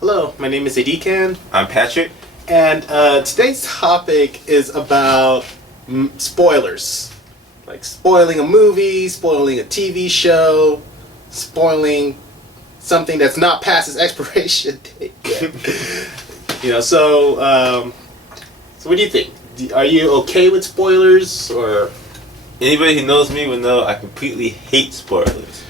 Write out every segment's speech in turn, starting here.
Hello, my name is Edikan, I'm Patrick. and today's topic is about spoilers. Like spoiling a movie, spoiling a TV show, spoiling something that's not past its expiration date yet. So what do you think? Are you okay with spoilers, or? Anybody who knows me will know I completely hate spoilers.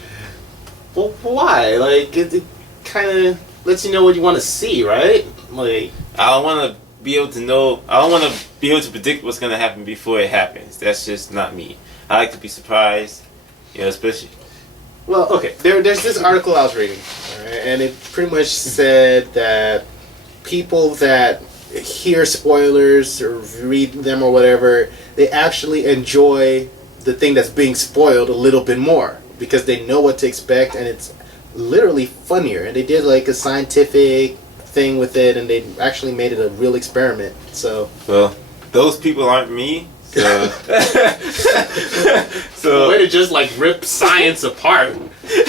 Well, why? Like, it kind of lets you know what you want to see, right? Like, I don't want to be able to know. I don't want to be able to predict what's going to happen before it happens. That's just not me. I like to be surprised, especially. well, okay. There's this article I was reading, alright, and it pretty much said that people that hear spoilers or read them or whatever, they actually enjoy the thing that's being spoiled a little bit more because they know what to expect, and it's literally funnier. And they did like a scientific thing with it, and they actually made it a real experiment. So, Well, those people aren't me. So, so way to just like rip science apart.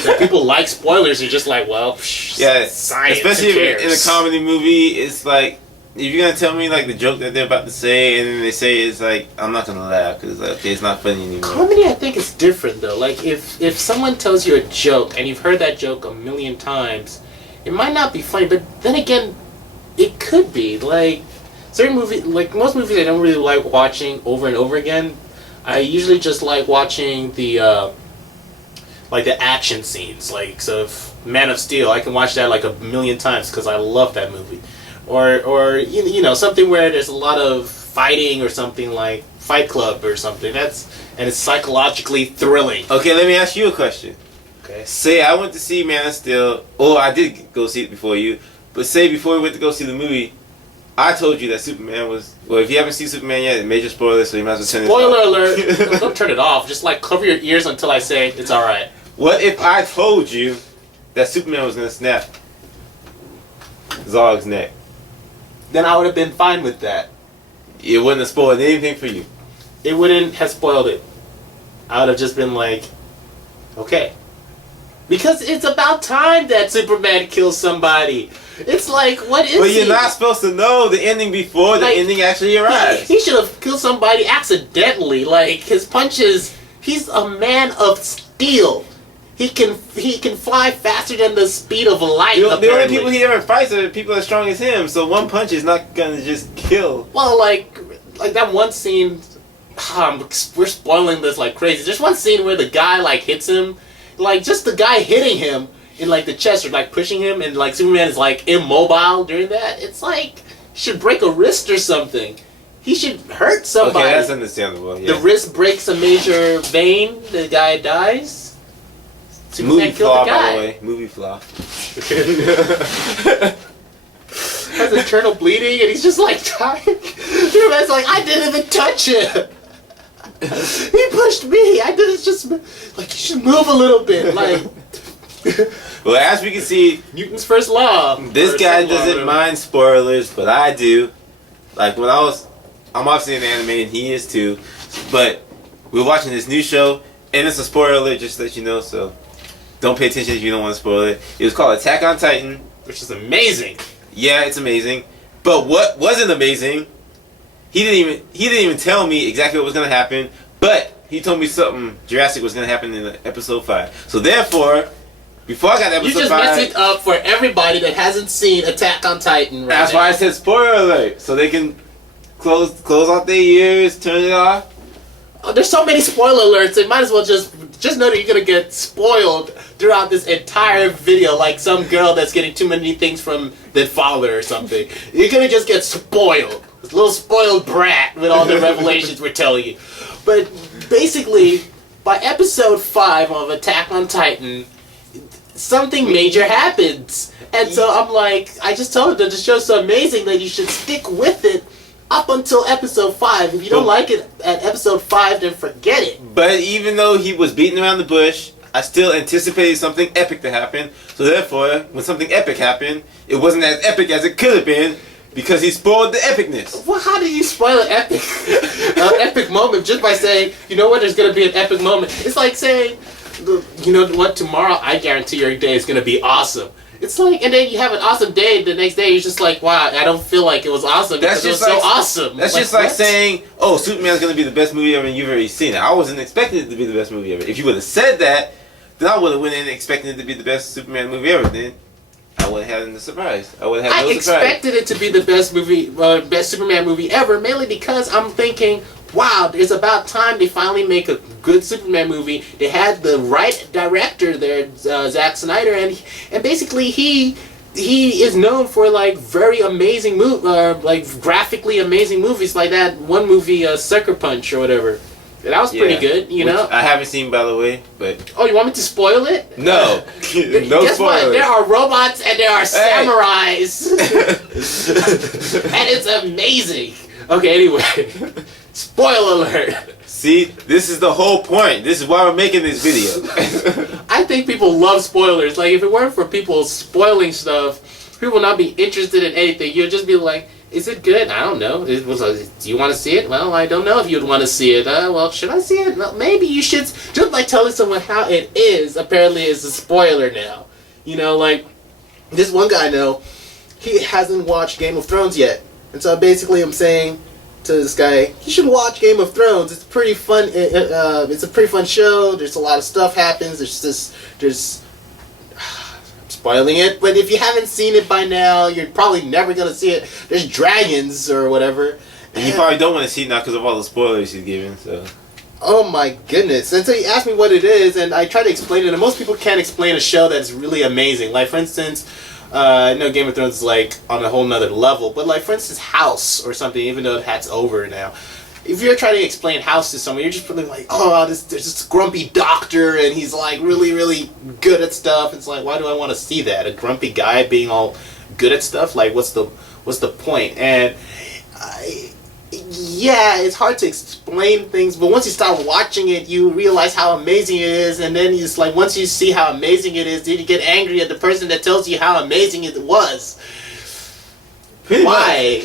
That people like spoilers, you're just like, well, yeah, science. especially who in a cares? comedy movie, it's like if you're gonna tell me like the joke that they're about to say, and then they say it's like I'm not gonna laugh because like, okay, it's not funny anymore. Comedy, I think, is different though. Like if someone tells you a joke and you've heard that joke a million times, it might not be funny, but then again, it could be. Like certain movies, like most movies, I don't really like watching over and over again. I usually just like watching the action scenes. Like so, if Man of Steel, I can watch that like a million times because I love that movie. Or you know something where there's a lot of fighting or something like Fight Club or something. And it's psychologically thrilling. Okay, let me ask you a question. Okay. Say I went to see Man of Steel. Oh, I did go see it before you. But say before we went to go see the movie, I told you that Superman was. Well, if you haven't seen Superman yet, major spoiler, so you might as well turn it off. Spoiler alert! Don't turn it off. Just like cover your ears until I say it's all right. What if I told you that Superman was gonna snap Zog's neck? Then I would have been fine with that. It wouldn't have spoiled anything for you. It wouldn't have spoiled it. I would have just been like, okay. Because it's about time that Superman kills somebody. It's like, what is But he? you're not supposed to know the ending before the ending actually arrives. He should have killed somebody accidentally. Like, his punches... He's a man of steel. He can fly faster than the speed of light, The only apparently. people he ever fights are people as strong as him, so one punch is not gonna just kill. Well, like that one scene... we're spoiling this like crazy. There's one scene where the guy, like, hits him. Like, just the guy hitting him in, like, the chest or, like, pushing him, and, like, Superman is, like, immobile during that. It's like, he should break a wrist or something. He should hurt somebody. Okay, that's understandable, yeah. The wrist breaks a major vein, the guy dies. Superman Movie killed flaw, the by guy. the way. Movie flaw. Has internal bleeding, and he's just, like, dying. Superman's like, I didn't even touch him. He pushed me. I did it just like you should move a little bit. Like Well, as we can see, Newton's first law. this First guy law, doesn't whatever. mind spoilers, but I do. Like when I'm obviously an anime and he is too, but we're watching this new show and it's a spoiler alert just to let you know, so don't pay attention if you don't want to spoil it. It was called Attack on Titan. Which is amazing. Yeah, it's amazing. But what wasn't amazing, he didn't even tell me exactly what was gonna happen, but he told me something drastic was gonna happen in episode 5. So therefore, before I got to You episode just 5, messed it up for everybody that hasn't seen Attack on Titan. Right that's now. why I said spoiler alert, so they can close off their ears, turn it off. Oh, there's so many spoiler alerts. They might as well just know that you're gonna get spoiled throughout this entire video, like some girl that's getting too many things from their father or something. You're gonna just get spoiled. This little spoiled brat with all the revelations we're telling you. But basically, by episode 5 of Attack on Titan, something major happens. And so I'm like, I just told them that the show's so amazing that you should stick with it up until episode 5. If you don't like it at episode 5, then forget it. But even though he was beating around the bush, I still anticipated something epic to happen. So therefore, when something epic happened, it wasn't as epic as it could have been because he spoiled the epicness. Well, how did you spoil an epic moment just by saying, you know what, there's going to be an epic moment? It's like saying, you know what, tomorrow I guarantee your day is going to be awesome. It's like, and then you have an awesome day. The next day, you're just like, wow, I don't feel like it was awesome because it was so awesome. That's just like saying, oh, Superman's gonna be the best movie ever, and you've already seen it. I wasn't expecting it to be the best movie ever. If you would have said that, then I would have went in expecting it to be the best Superman movie ever. Then I would have had the surprise. I would have had no surprise. I expected it to be the best movie, best Superman movie ever, mainly because I'm thinking, wow, it's about time they finally make a good Superman movie. They had the right director there, Zack Snyder, and basically he is known for like very amazing like graphically amazing movies, like that one movie, Sucker Punch or whatever. That was pretty good, you know. I haven't seen, by the way, but oh, you want me to spoil it? No, no Guess spoilers. what? There are robots and there are samurais, and it's amazing. Okay, anyway, spoiler alert. See, this is the whole point. This is why we're making this video. I think people love spoilers. Like, if it weren't for people spoiling stuff, people would not be interested in anything. You'd just be like, is it good? I don't know. Do you want to see it? Well, I don't know if you'd want to see it. Well, should I see it? Well, maybe you should. Just like telling someone how it is, apparently is a spoiler now. You know, like, this one guy I know, he hasn't watched Game of Thrones yet. And so basically I'm saying to this guy, you should watch Game of Thrones. It's pretty fun. It's a pretty fun show. There's a lot of stuff happens. There's I'm spoiling it, but if you haven't seen it by now, you're probably never gonna see it. There's dragons or whatever. And you probably don't want to see it now because of all the spoilers he's giving. So. Oh my goodness. And so he asked me what it is, and I try to explain it, and most people can't explain a show that's really amazing. Like, for instance, I know Game of Thrones is like on a whole nother level, but like, for instance, House or something, even though that's over now. If you're trying to explain House to someone, you're just probably like, oh, there's this grumpy doctor, and he's like really, really good at stuff. It's like, why do I want to see that? A grumpy guy being all good at stuff? Like, what's the point? And yeah, it's hard to explain things, but once you start watching it, you realize how amazing it is, and then it's like, once you see how amazing it is, then you get angry at the person that tells you how amazing it was. Why?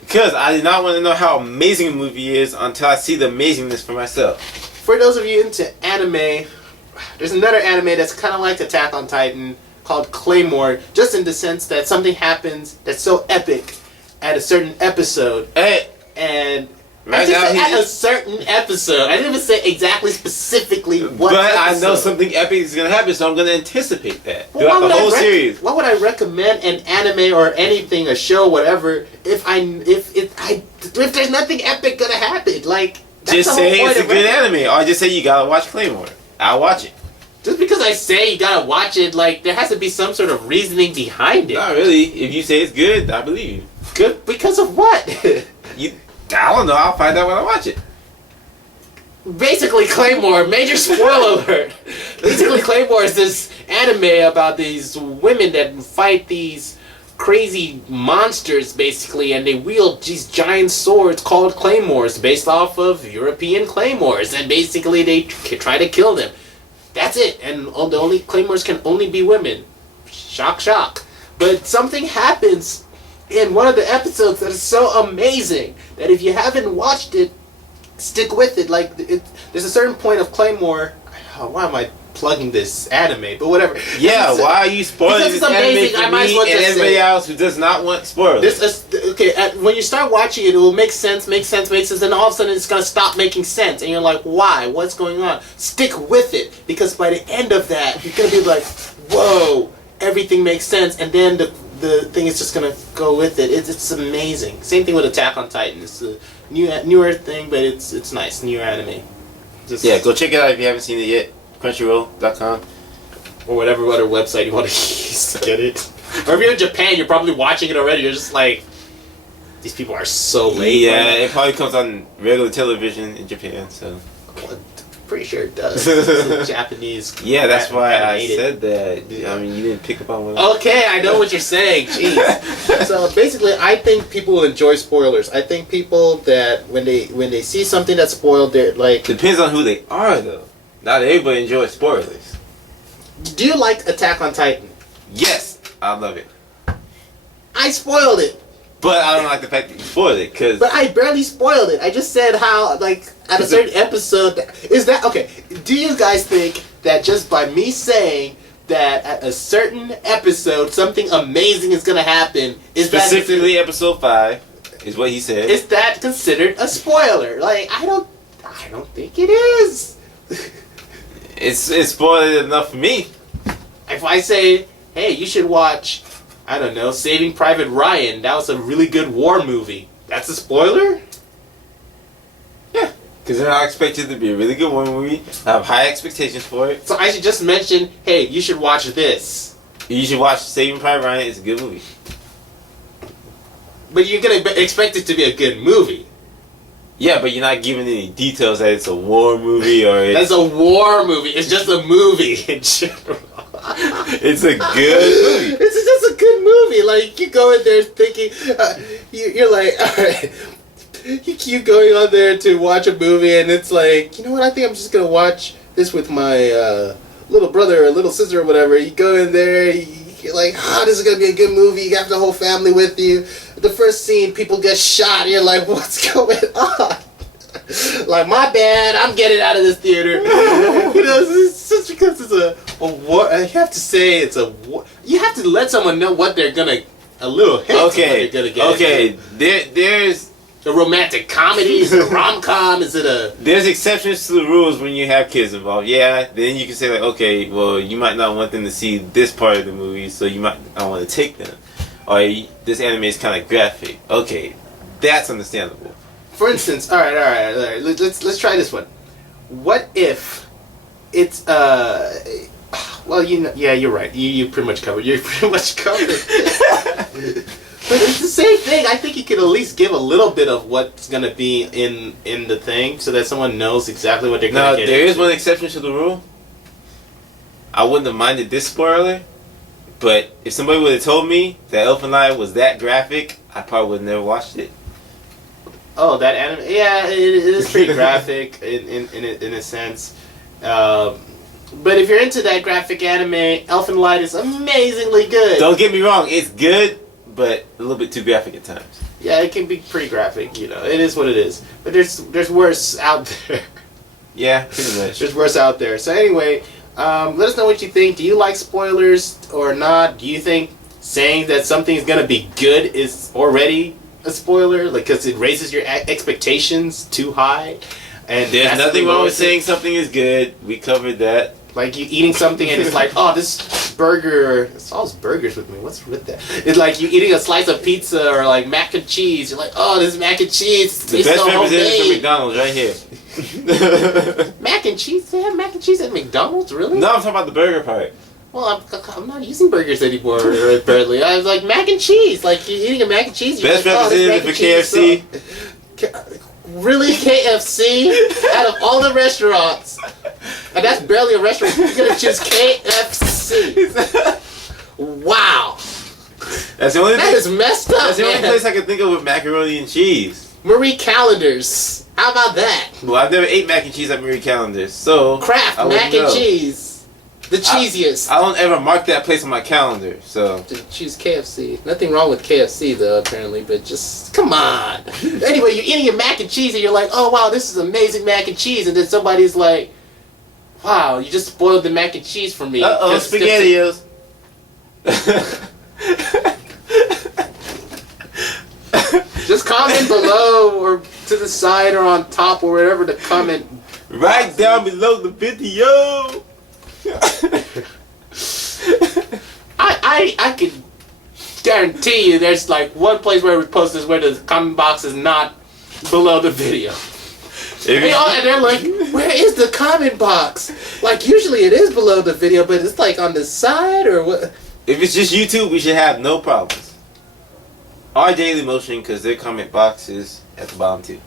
Because I did not want to know how amazing a movie is until I see the amazingness for myself. For those of you into anime, there's another anime that's kind of like Attack on Titan called Claymore, just in the sense that something happens that's so epic at a certain episode. And right now at a certain episode. I didn't even say exactly specifically what but episode. I know something epic is going to happen, so I'm going to anticipate that throughout the whole series. Why would I recommend an anime or anything, a show, whatever, if there's nothing epic going to happen? Like, that's just the whole say point it's a of good recommending. anime, or just say you got to watch Claymore. I'll watch it. Just because I say you gotta watch it, like, there has to be some sort of reasoning behind it. Not really. If you say it's good, I believe you. Good because of what? I don't know. I'll find out when I watch it. Basically, Claymore, major spoiler alert. Basically, Claymore is this anime about these women that fight these crazy monsters, basically, and they wield these giant swords called claymores, based off of European claymores, and basically they try to kill them. That's it, and the only claymores can only be women. Shock, shock. But something happens in one of the episodes that is so amazing that if you haven't watched it, stick with it. Like, there's a certain point of Claymore. Oh, why am I plugging this anime? But whatever. Yeah, why are you spoiling because this it's anime amazing, for I might as me well and just everybody say, else who does not want spoilers? When you start watching it, it will make sense, and all of a sudden it's going to stop making sense. And you're like, why? What's going on? Stick with it, because by the end of that, you're going to be like, whoa, everything makes sense, and then the thing is just going to go with it. It's amazing. Same thing with Attack on Titan. It's a newer thing, but it's nice, newer anime. Yeah, go check it out if you haven't seen it yet. Crunchyroll.com. Or whatever other website you want to use to get it. Or if you're in Japan, you're probably watching it already. You're just like, these people are so late. Yeah, it probably comes on regular television in Japan, so. Well, I'm pretty sure it does. It's Japanese. Yeah, that's why I animated. said that. I mean, you didn't pick up on what Okay, I know what you're saying. Jeez. So basically, I think people will enjoy spoilers. I think people that when they see something that's spoiled, they're like. Depends on who they are, though. Not everybody enjoys spoilers. Do you like Attack on Titan? Yes, I love it. I spoiled it. But I don't like the fact that you spoiled it, because... But I barely spoiled it. I just said how, like, at a certain episode... Is that... Okay, do you guys think that just by me saying that at a certain episode something amazing is gonna happen, Specifically, episode 5 is what he said. Is that considered a spoiler? Like, I don't think it is. It's spoiled enough for me. If I say, hey, you should watch, I don't know, Saving Private Ryan, that was a really good war movie, that's a spoiler? Yeah, because then I expect it to be a really good war movie. I have high expectations for it. So I should just mention, hey, you should watch this. You should watch Saving Private Ryan. It's a good movie. But you're going to expect it to be a good movie. Yeah, but you're not giving any details that it's a war movie or it's... That's a war movie. It's just a movie in general. It's a good movie. It's just a good movie. Like, you go in there thinking... you're like, alright... You keep going on there to watch a movie, and it's like, you know what, I think I'm just going to watch this with my little brother or little sister or whatever. You go in there, you're like, this is going to be a good movie. You got the whole family with you. The first scene, people get shot, and you're like, what's going on? Like, my bad, I'm getting out of this theater. It's just because it's a war. You have to say it's a war. You have to let someone know what they're going to, a little hint of what they're going to get. Okay, there's... A romantic comedy? Is it a rom-com? Is it a... There's exceptions to the rules when you have kids involved. Yeah, then you can say like, okay, well, you might not want them to see this part of the movie, so you might not want to take them. Or this anime is kind of graphic. Okay, that's understandable. For instance, all right. Let's try this one. What if it's well, you're right. You pretty much covered. You're pretty much covered. But it's the same thing. I think you could at least give a little bit of what's going to be in the thing so that someone knows exactly what they're going to get. Now, there is one exception to the rule. I wouldn't have minded this spoiler, but if somebody would have told me that Elf and I was that graphic, I probably would have never watched it. Oh, that anime? Yeah, it is pretty graphic in a sense. But if you're into that graphic anime, Elfen Light is amazingly good. Don't get me wrong, it's good, but a little bit too graphic at times. Yeah, it can be pretty graphic, you know. It is what it is. But there's worse out there. Yeah, pretty much. There's worse out there. So anyway, let us know what you think. Do you like spoilers or not? Do you think saying that something is going to be good is already a spoiler? Like, because it raises your expectations too high? And there's nothing wrong with saying something is good. We covered that. Like you eating something and it's like, oh, this burger, it's all burgers with me. What's with that? It's like you eating a slice of pizza or like mac and cheese. You're like, oh, this mac and cheese. The best representative for McDonald's right here. Mac and cheese? They have mac and cheese at McDonald's? Really? No, I'm talking about the burger part. Well, I'm not using burgers anymore, apparently. I was like, mac and cheese. Like, you're eating a mac and cheese. Best like, representative for KFC. So, really, KFC? Out of all the restaurants, and that's barely a restaurant, you're going to choose KFC. Wow. That's the only that is messed up, That's the only place I can think of with macaroni and cheese. Marie Callender's. How about that? Well, I've never ate mac and cheese at Marie Callender's, so... Kraft mac and cheese. The cheesiest. I don't ever mark that place on my calendar, so... Choose KFC. Nothing wrong with KFC, though, apparently, but just... Come on! Anyway, you're eating your mac and cheese, and you're like, oh, wow, this is amazing mac and cheese, and then somebody's like, wow, you just spoiled the mac and cheese for me. Uh-oh, SpaghettiOs. Just comment below, or to the side, or on top, or wherever the comment... Right down below the video! I could guarantee you there's like one place where we post this where the comment box is not below the video. And they're like, where is the comment box? Like, usually it is below the video, but it's like on the side or what? If it's just YouTube, we should have no problems. Our Daily Motion, because their comment box is at the bottom too.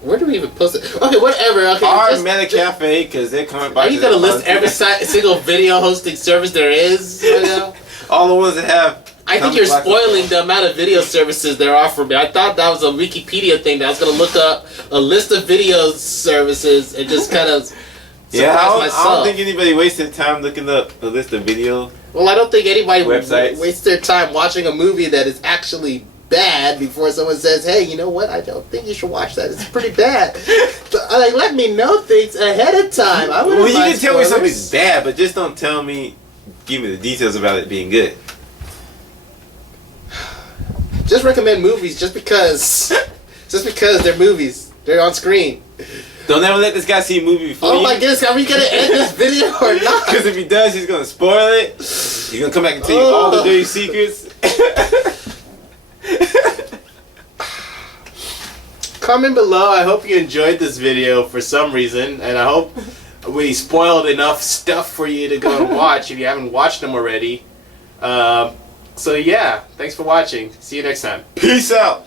Where do we even post it? Okay, whatever. Okay, our Meta Cafe, because their comment box. Are you gonna list every single video hosting service there is right now? All the ones that have. I think you're spoiling the amount of video services there are for me. I thought that was a Wikipedia thing that I was gonna look up a list of video services and just kind of surprise myself. I don't think anybody wasted time looking up a list of video. Well, I don't think anybody websites. wastes their time watching a movie that is actually bad before someone says, hey, you know what? I don't think you should watch that. It's pretty bad. Like, let me know things ahead of time. I wouldn't Well, you mind can tell me spoilers. something's bad, but just don't tell me, give me the details about it being good. Just recommend movies just because they're movies. They're on screen. Don't ever let this guy see a movie before Oh you. my goodness, are we gonna end this video or not? Because if he does, he's gonna spoil it. He's gonna come back and tell you all the dirty secrets. Comment below. I hope you enjoyed this video for some reason, and I hope we spoiled enough stuff for you to go and watch if you haven't watched them already. So yeah, thanks for watching. See you next time. Peace out.